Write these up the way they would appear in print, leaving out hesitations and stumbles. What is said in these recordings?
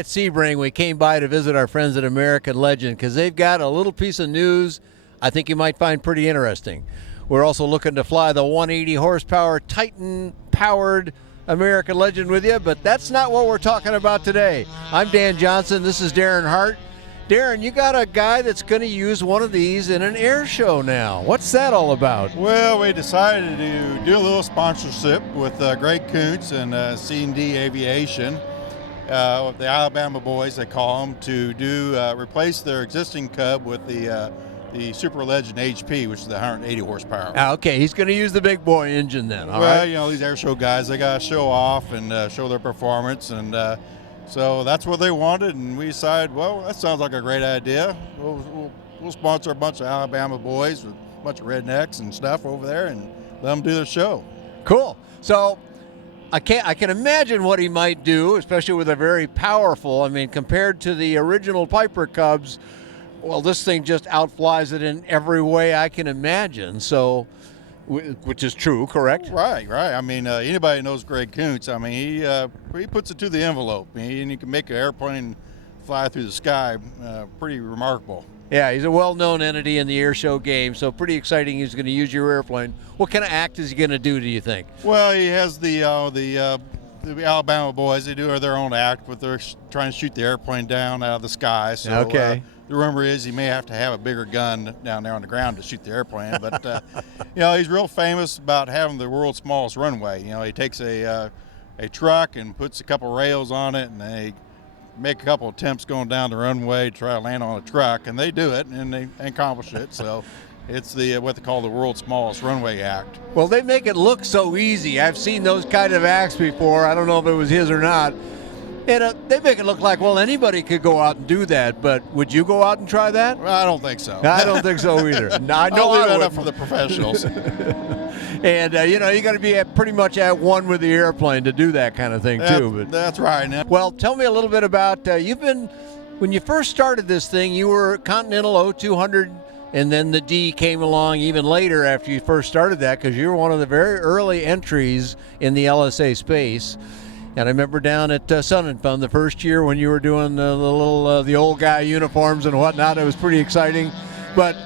at Sebring, we came by to visit our friends at American Legend because they've got a little piece of news I think you might find pretty interesting. We're also looking to fly the 180 horsepower Titan-powered American Legend with you, but that's not what we're talking about today. I'm Dan Johnson. This is Darren Hart. Darren, you got a guy that's going to use one of these in an air show now. What's that all about? Well, we decided to do a little sponsorship with Greg Koontz and C&D Aviation, the Alabama boys, they call them, to replace their existing Cub with the Super Legend HP, which is the 180 horsepower. Okay, he's going to use the big boy engine then, all well, right? you know, these air show guys, they got to show off and show their performance, and so that's what they wanted, and we decided, well, that sounds like a great idea. We'll sponsor a bunch of Alabama boys with a bunch of rednecks and stuff over there and let them do their show. Cool. So I can imagine what he might do, especially with a very powerful, I mean, compared to the original Piper Cubs, well, this thing just outflies it in every way I can imagine. So, which is true, correct? Right. I mean, anybody knows Greg Koontz. I mean, he puts it to the envelope, and he can make an airplane fly through the sky. Pretty remarkable. Yeah, he's a well-known entity in the air show game, so pretty exciting. He's going to use your airplane. What kind of act is he going to do you think? Well, he has the Alabama boys. They do their own act, but they're trying to shoot the airplane down out of the sky. So, okay. The rumor is he may have to have a bigger gun down there on the ground to shoot the airplane. But, you know, he's real famous about having the world's smallest runway. You know, he takes a truck and puts a couple rails on it, and they make a couple attempts going down the runway to try to land on a truck, and they do it, and they accomplish it. So it's what they call the world's smallest runway act. Well, they make it look so easy. I've seen those kind of acts before. I don't know if it was his or not. And they make it look like, well, anybody could go out and do that, but would you go out and try that? Well, I don't think so. I don't think so either. No, I know I'll leave I that would. up for the professionals. And, you know, you got to be pretty much at one with the airplane to do that kind of thing, too. But that's right. Now, well, tell me a little bit about, when you first started this thing, you were Continental 0200, and then the D came along even later after you first started that, because you were one of the very early entries in the LSA space. And I remember down at Sun and Fun the first year when you were doing the old guy uniforms and whatnot. It was pretty exciting. But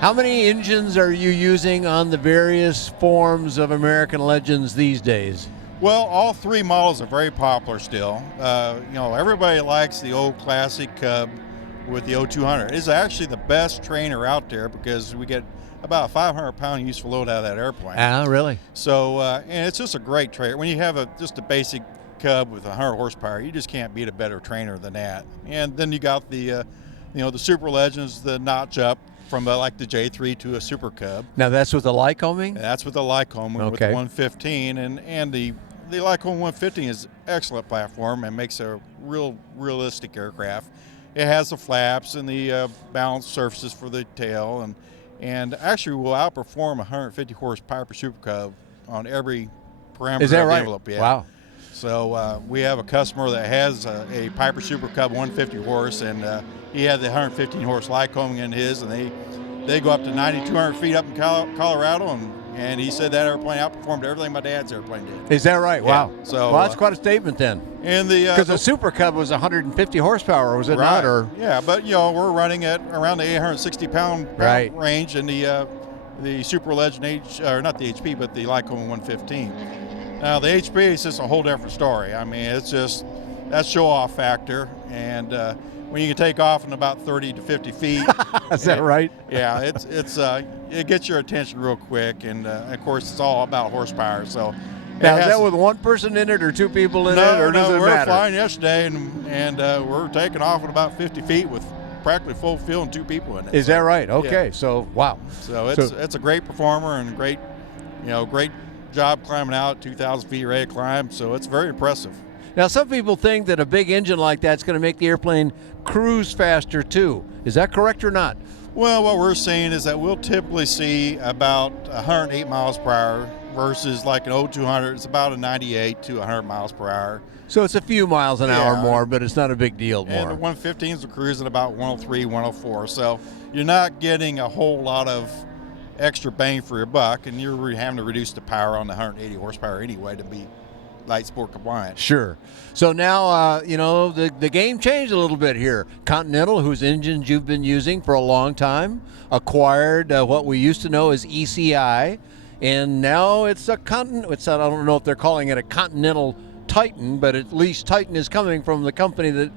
how many engines are you using on the various forms of American Legends these days? Well, all three models are very popular still. You know, everybody likes the old classic Cub with the 0200. It's actually the best trainer out there because we get about a 500-pound useful load out of that airplane. Ah, really? So, and it's just a great trainer. When you have just a basic Cub with 100 horsepower, you just can't beat a better trainer than that. And then you got the the Super Legends, the notch up from like the J3 to a Super Cub. Now that's with the Lycoming? And that's with the Lycoming with the 115, and the Lycoming 115 is an excellent platform and makes a realistic aircraft. It has the flaps and the balanced surfaces for the tail, and actually will outperform a 150 horse Piper Super Cub on every parameter Is that of the right? envelope. Yeah. Wow. So we have a customer that has a Piper Super Cub 150 horse, and he had the 115 horse Lycoming in his, and they go up to 9,200 feet up in Colorado, and he said that airplane outperformed everything my dad's airplane did. Is that right? Yeah. Wow. So well, that's quite a statement then. And because the Super Cub was 150 horsepower, was it right. not? Or yeah, but you know we're running at around the 860-pound right. range, and the Super Legend not the HP, but the Lycoming 115. Now the HP is just a whole different story. I mean, it's just that show-off factor, and when you can take off in about 30 to 50 feet. Is that right? Yeah, it gets your attention real quick, and of course it's all about horsepower. So now is that with one person in it or two people in it, or does it matter? No, we were flying yesterday, and we're taking off at about 50 feet with practically full fuel and two people in it. Is that right? Okay, yeah. So wow. So it's a great performer and great job climbing out 2,000 feet ready to climb. So it's very impressive. Now some people think that a big engine like that's going to make the airplane cruise faster too. Is that correct or not? Well, what we're seeing is that we'll typically see about 108 miles per hour versus like an 0200. It's about a 98 to 100 miles per hour. So it's a few miles an hour more, but it's not a big deal more. And the 115s are cruising about 103, 104. So you're not getting a whole lot of extra bang for your buck, and you're having to reduce the power on the 180 horsepower anyway to be light sport compliant. Sure. So now, the game changed a little bit here. Continental, whose engines you've been using for a long time, acquired what we used to know as ECI, and now it's a I don't know if they're calling it a Continental Titan, but at least Titan is coming from the company that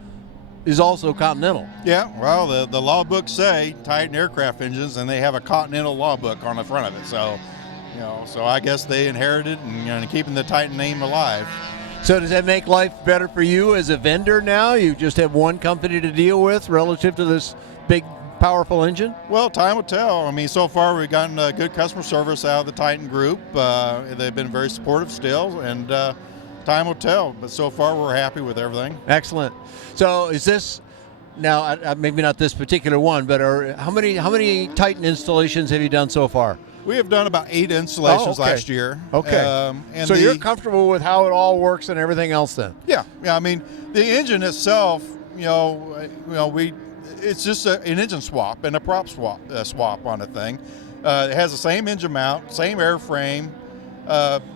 is also Continental. Yeah, well, the law books say Titan aircraft engines, and they have a Continental law book on the front of it. So, so I guess they inherited and keeping the Titan name alive. So does that make life better for you as a vendor now? You just have one company to deal with relative to this big, powerful engine? Well, time will tell. I mean, so far we've gotten good customer service out of the Titan group. They've been very supportive still, and time will tell. But so far we're happy with everything. Excellent. So is this now? Maybe not this particular one, but how many Titan installations have you done so far? We have done about 8 installations last year. Okay. So you're comfortable with how it all works and everything else then? Yeah. I mean, the engine itself, it's just an engine swap and a prop swap on the thing. It has the same engine mount, same airframe.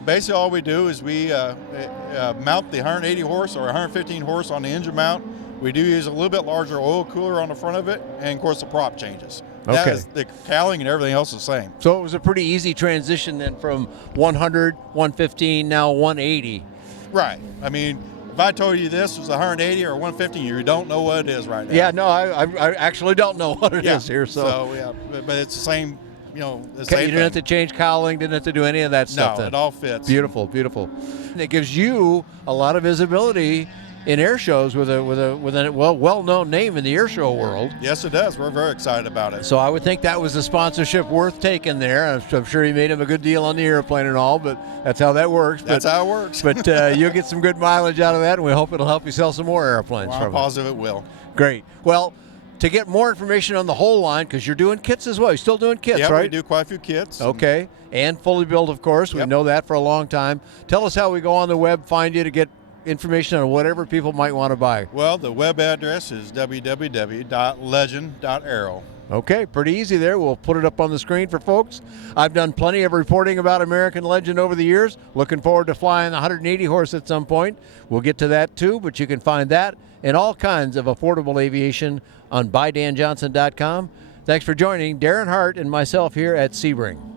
Basically, all we do is we mount the 180 horse or 115 horse on the engine mount. We do use a little bit larger oil cooler on the front of it, and of course the prop changes. Okay. The cowling and everything else is the same. So it was a pretty easy transition then from 100, 115, now 180. Right. I mean, if I told you this was 180 or 150, you don't know what it is right now. Yeah, no, I actually don't know what it is here. So yeah, but it's the same. The Okay, same you didn't have to change cowling, didn't have to do any of that stuff. No, then. it all fits. Beautiful, beautiful. And it gives you a lot of visibility in air shows with a well-known name in the air show world. Yes, it does. We're very excited about it. So I would think that was a sponsorship worth taking there. I'm sure you made him a good deal on the airplane and all, but that's how that works. That's how it works. But you'll get some good mileage out of that, and we hope it'll help you sell some more airplanes. Well, I'm positive it will. Great. Well, to get more information on the whole line, because you're doing kits as well. You're still doing kits, right? Yeah, we do quite a few kits. Okay. And fully built, of course. We know that for a long time. Tell us how we go on the web, find you to get information on whatever people might want to buy. Well, the web address is www.legend.aero. Okay, pretty easy there. We'll put it up on the screen for folks. I've done plenty of reporting about American Legend over the years. Looking forward to flying the 180 horse at some point. We'll get to that too, but you can find that and all kinds of affordable aviation on BuyDanJohnson.com. Thanks for joining Darren Hart and myself here at Sebring.